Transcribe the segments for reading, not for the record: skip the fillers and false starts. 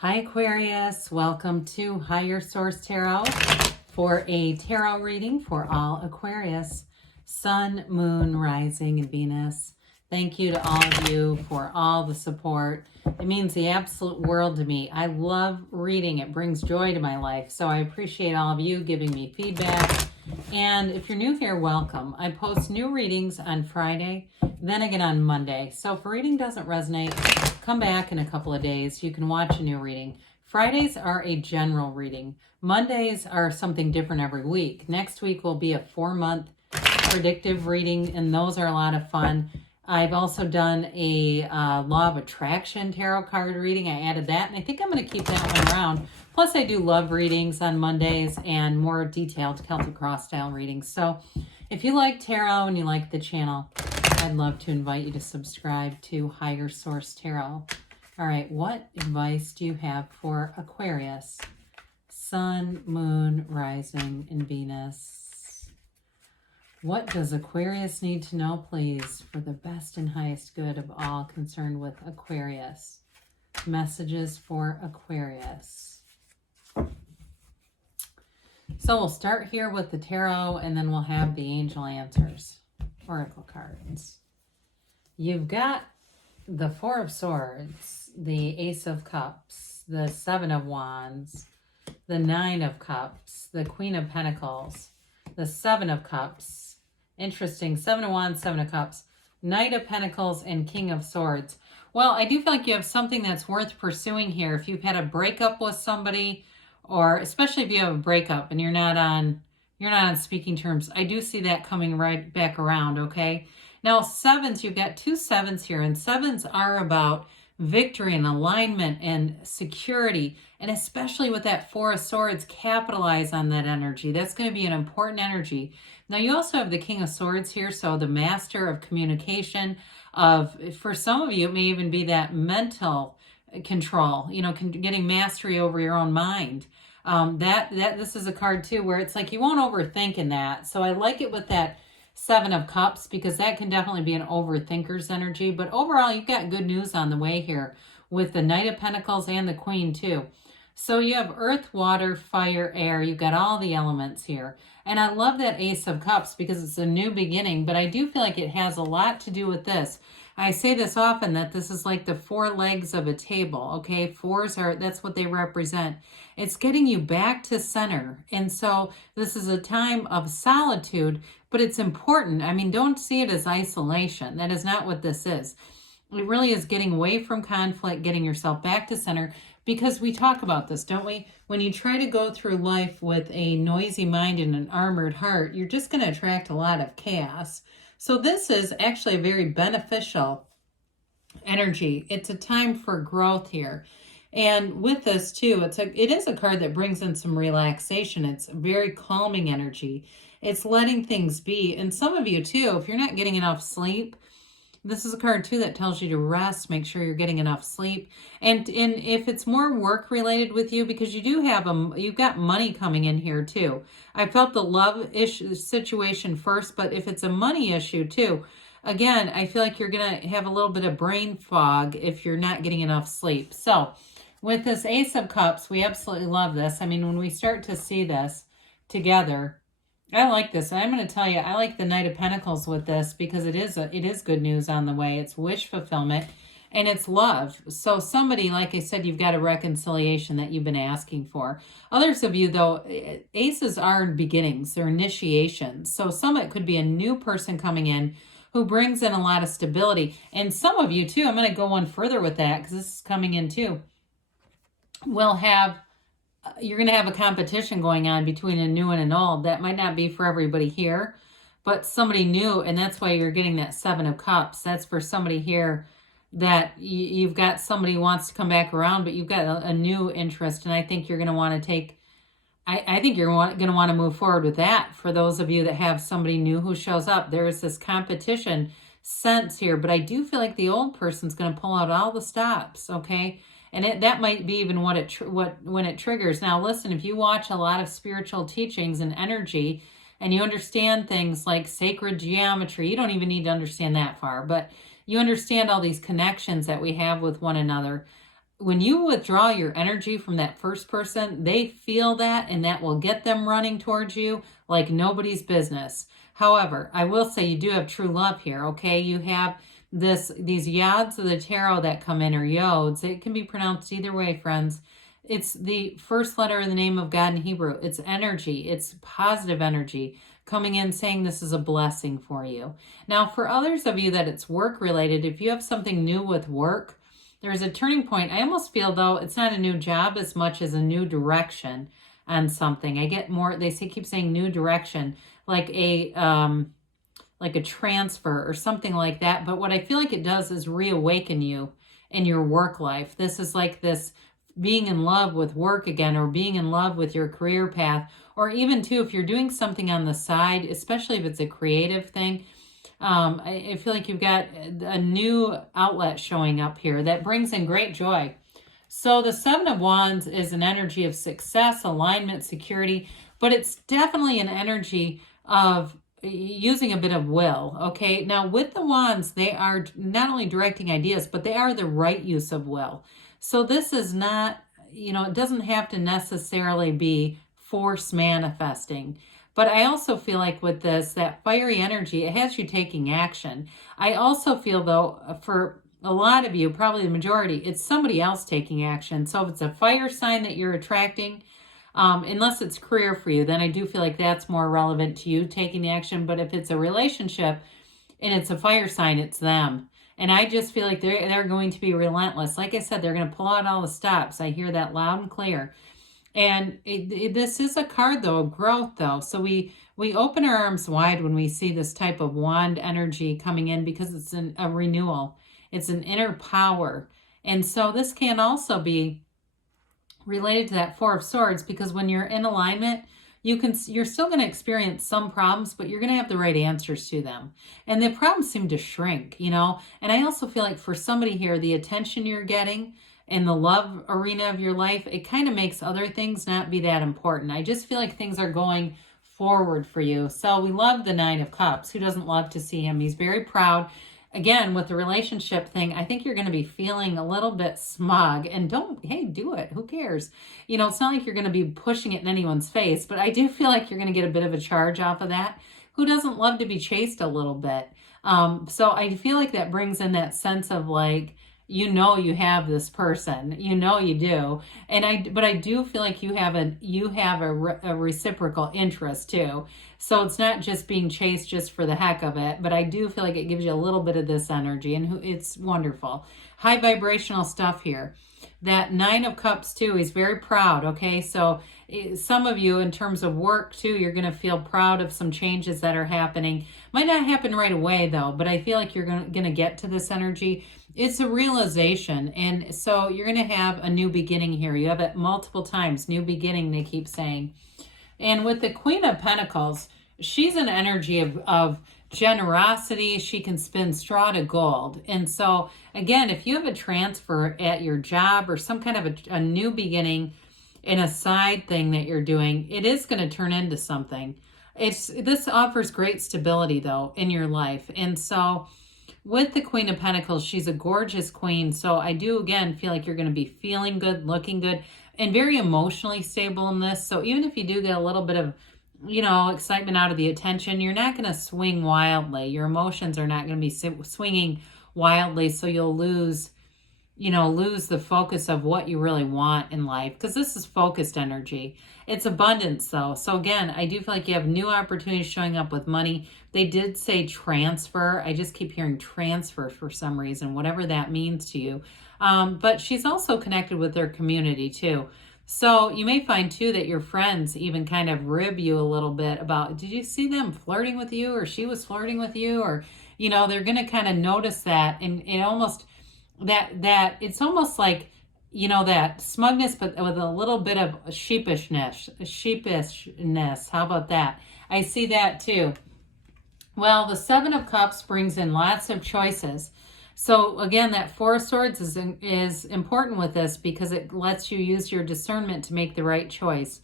Hi Aquarius, welcome to Higher Source Tarot for a tarot reading for all Aquarius, Sun, Moon, Rising, and Venus. Thank you to all of you for all the support. It means the absolute world to me. I love reading. It brings joy to my life. So I appreciate all of you giving me feedback. And if you're new here, welcome. I post new readings on Friday, then again on Monday. So if a reading doesn't resonate, come back in a couple of days. You can watch a new reading. Fridays are a general reading. Mondays are something different every week. Next week will be a 4-month predictive reading, and those are a lot of fun. I've also done a Law of Attraction tarot card reading. I added that, and I think I'm going to keep that one around. Plus, I do love readings on Mondays and more detailed Celtic Cross style readings. So if you like tarot and you like the channel, I'd love to invite you to subscribe to Higher Source Tarot. All right, what advice do you have for Aquarius? Sun, Moon, Rising, and Venus. What does Aquarius need to know, please, for the best and highest good of all concerned with Aquarius? Messages for Aquarius. So we'll start here with the tarot, and then we'll have the angel answers. Oracle cards. You've got the Four of Swords, the Ace of Cups, the Seven of Wands, the Nine of Cups, the Queen of Pentacles, the Seven of Cups. Interesting. Seven of Wands, Seven of Cups, Knight of Pentacles, and King of Swords. Well, I do feel like you have something that's worth pursuing here. If you've had a breakup with somebody, or especially if you have a breakup and you're not on speaking terms, I do see that coming right back around, okay? Now, sevens, you've got two sevens here, and sevens are about victory and alignment and security, and especially with that Four of Swords, capitalize on that energy. That's going to be an important energy. Now, you also have the King of Swords here, so the master of communication, for some of you, it may even be that mental control, getting mastery over your own mind. This is a card too where it's like you won't overthink in that. So I like it with that Seven of Cups because that can definitely be an overthinker's energy. But overall, you've got good news on the way here with the Knight of Pentacles and the Queen too. So you have earth, water, fire, air. You've got all the elements here. And I love that Ace of Cups because it's a new beginning, but I do feel like it has a lot to do with this. I say this often, that this is like the four legs of a table, okay? Fours that's what they represent. It's getting you back to center. And so this is a time of solitude, but it's important. I mean, don't see it as isolation. That is not what this is. It really is getting away from conflict, getting yourself back to center, because we talk about this, don't we? When you try to go through life with a noisy mind and an armored heart, you're just going to attract a lot of chaos. So this is actually a very beneficial energy. It's a time for growth here. And with this too, it is a card that brings in some relaxation. It's a very calming energy. It's letting things be. And some of you too, if you're not getting enough sleep, this is a card too that tells you to rest, make sure you're getting enough sleep. And if it's more work related with you, because you do have you've got money coming in here too. I felt the love issue situation first, but if it's a money issue too, again, I feel like you're going to have a little bit of brain fog if you're not getting enough sleep. So with this Ace of Cups, we absolutely love this. I mean, when we start to see this together, I like this. I'm going to tell you, I like the Knight of Pentacles with this because it is good news on the way. It's wish fulfillment and it's love. So somebody, like I said, you've got a reconciliation that you've been asking for. Others of you, though, aces are beginnings. They're initiations. So some it could be a new person coming in who brings in a lot of stability. And some of you, too, I'm going to go one further with that because this is coming in, too, you're going to have a competition going on between a new and an old. That might not be for everybody here, but somebody new, and that's why you're getting that Seven of Cups. That's for somebody here that you've got somebody who wants to come back around, but you've got a new interest, and I think you're going to want to take, I think you're going to want to move forward with that. For those of you that have somebody new who shows up, there's this competition sense here, but I do feel like the old person's going to pull out all the stops, okay? And that might be even when it triggers. Now, listen, if you watch a lot of spiritual teachings and energy, and you understand things like sacred geometry, you don't even need to understand that far, but you understand all these connections that we have with one another. when you withdraw your energy from that first person, they feel that, and that will get them running towards you like nobody's business. However, I will say you do have true love here, okay? You have these yods of the tarot that come in, or yods. It can be pronounced either way, friends. It's the first letter of the name of God in Hebrew. It's energy. It's positive energy coming in saying this is a blessing for you. Now, for others of you that it's work related, if you have something new with work, there's a turning point. I almost feel, though, it's not a new job as much as a new direction on something. I get more, they say, keep saying new direction, like a transfer or something like that. But what I feel like it does is reawaken you in your work life. This is like this being in love with work again, or being in love with your career path, or even too, if you're doing something on the side, especially if it's a creative thing, I feel like you've got a new outlet showing up here that brings in great joy. So the Seven of Wands is an energy of success, alignment, security, but it's definitely an energy of using a bit of will, okay? Now, with the Wands, they are not only directing ideas, but they are the right use of will. So this is not, it doesn't have to necessarily be force manifesting. But I also feel like with this, that fiery energy, it has you taking action. I also feel, though, for a lot of you, probably the majority, it's somebody else taking action. So if it's a fire sign that you're attracting, unless it's career for you, then I do feel like that's more relevant to you taking the action. But if it's a relationship and it's a fire sign, it's them. And I just feel like they're going to be relentless. Like I said, they're going to pull out all the stops. I hear that loud and clear. And this is a card, though, of growth, though. So we open our arms wide when we see this type of wand energy coming in, because it's a renewal. It's an inner power. And so this can also be related to that Four of Swords, because when you're in alignment, you're still going to experience some problems, but you're going to have the right answers to them. And the problems seem to shrink, And I also feel like for somebody here, the attention you're getting in the love arena of your life, it kind of makes other things not be that important. I just feel like things are going forward for you. So we love the Nine of Cups. Who doesn't love to see him? He's very proud. Again, with the relationship thing, I think you're going to be feeling a little bit smug, and do it. Who cares? It's not like you're going to be pushing it in anyone's face, but I do feel like you're going to get a bit of a charge off of that. Who doesn't love to be chased a little bit? So I feel like that brings in that sense of like, you have this person, you do. But I do feel like you have a reciprocal interest too. So it's not just being chased just for the heck of it, but I do feel like it gives you a little bit of this energy, and it's wonderful. High vibrational stuff here. That Nine of Cups too, he's very proud, okay? So some of you, in terms of work too, you're going to feel proud of some changes that are happening. Might not happen right away though, but I feel like you're going to get to this energy. It's a realization, and so you're going to have a new beginning here. You have it multiple times, new beginning, they keep saying. And with the Queen of Pentacles, she's an energy of generosity. She can spin straw to gold. And so, again, if you have a transfer at your job or some kind of a new beginning in a side thing that you're doing, it is going to turn into something. This offers great stability, though, in your life. And so with the Queen of Pentacles, she's a gorgeous queen. So I do, again, feel like you're going to be feeling good, looking good, and very emotionally stable in this. So even if you do get a little bit of, excitement out of the attention, you're not going to swing wildly. Your emotions are not going to be swinging wildly. So you'll lose the focus of what you really want in life, because this is focused energy. It's abundance, though. So again, I do feel like you have new opportunities showing up with money. They did say transfer. I just keep hearing transfer for some reason, whatever that means to you. But she's also connected with their community too. So you may find too that your friends even kind of rib you a little bit about, did you see them flirting with you, or she was flirting with you, or, they're going to kind of notice that, and almost that it's almost like, that smugness, but with a little bit of sheepishness. How about that? I see that too. Well, the Seven of Cups brings in lots of choices. So again, that Four of Swords is important with this, because it lets you use your discernment to make the right choice.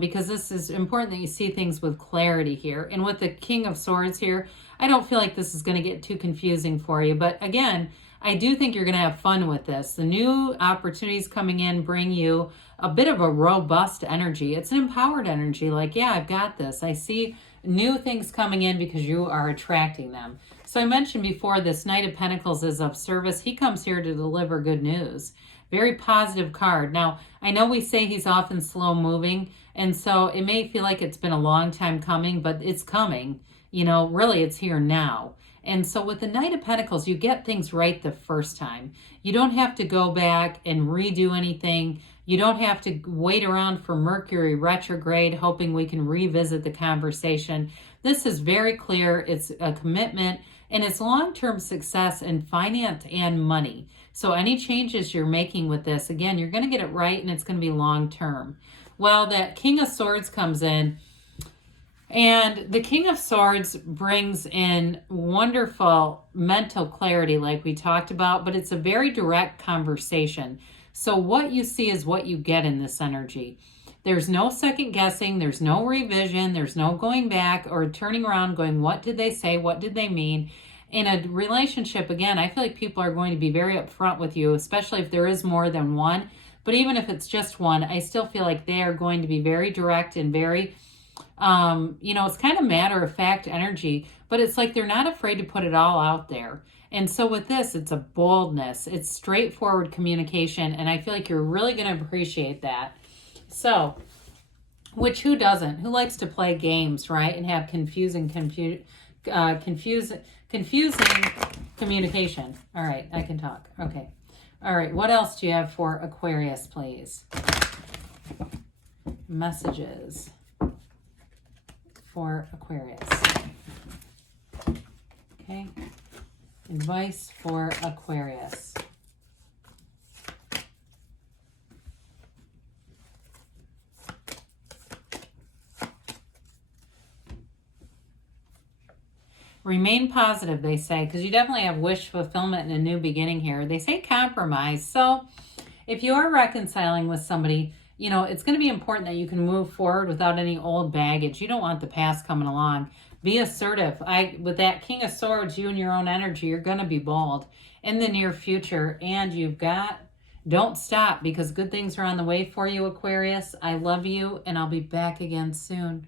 Because this is important that you see things with clarity here. And with the King of Swords here, I don't feel like this is going to get too confusing for you. But again, I do think you're going to have fun with this. The new opportunities coming in bring you a bit of a robust energy. It's an empowered energy. Like, yeah, I've got this. I see new things coming in because you are attracting them. So I mentioned before, this Knight of Pentacles is of service. He comes here to deliver good news. Very positive card. Now, I know we say he's often slow moving, and so it may feel like it's been a long time coming, but it's coming. You know, really, it's here now. And so with the Knight of Pentacles, you get things right the first time. You don't have to go back and redo anything. You don't have to wait around for Mercury retrograde, hoping we can revisit the conversation. This is very clear. It's a commitment, and it's long-term success in finance and money. So any changes you're making with this, again, you're going to get it right, and it's going to be long-term. Well, that King of Swords comes in, and the King of Swords brings in wonderful mental clarity like we talked about, but it's a very direct conversation. So what you see is what you get in this energy. There's no second guessing. There's no revision. There's no going back or turning around going, what did they say? What did they mean? In a relationship, again, I feel like people are going to be very upfront with you, especially if there is more than one. But even if it's just one, I still feel like they are going to be very direct and very... you know, it's kind of matter-of-fact energy, but it's like they're not afraid to put it all out there. And so with this, it's a boldness. It's straightforward communication, and I feel like you're really going to appreciate that. So, which who doesn't? Who likes to play games, right? And have confusing communication. All right, I can talk. Okay. All right, what else do you have for Aquarius, please? Messages for Aquarius. Okay. Advice for Aquarius. Remain positive, they say, because you definitely have wish fulfillment and a new beginning here. They say compromise. So if you are reconciling with somebody, you know, it's going to be important that you can move forward without any old baggage. You don't want the past coming along. Be assertive. With that King of Swords, you and your own energy, you're going to be bold in the near future. And you've got, don't stop, because good things are on the way for you, Aquarius. I love you, and I'll be back again soon.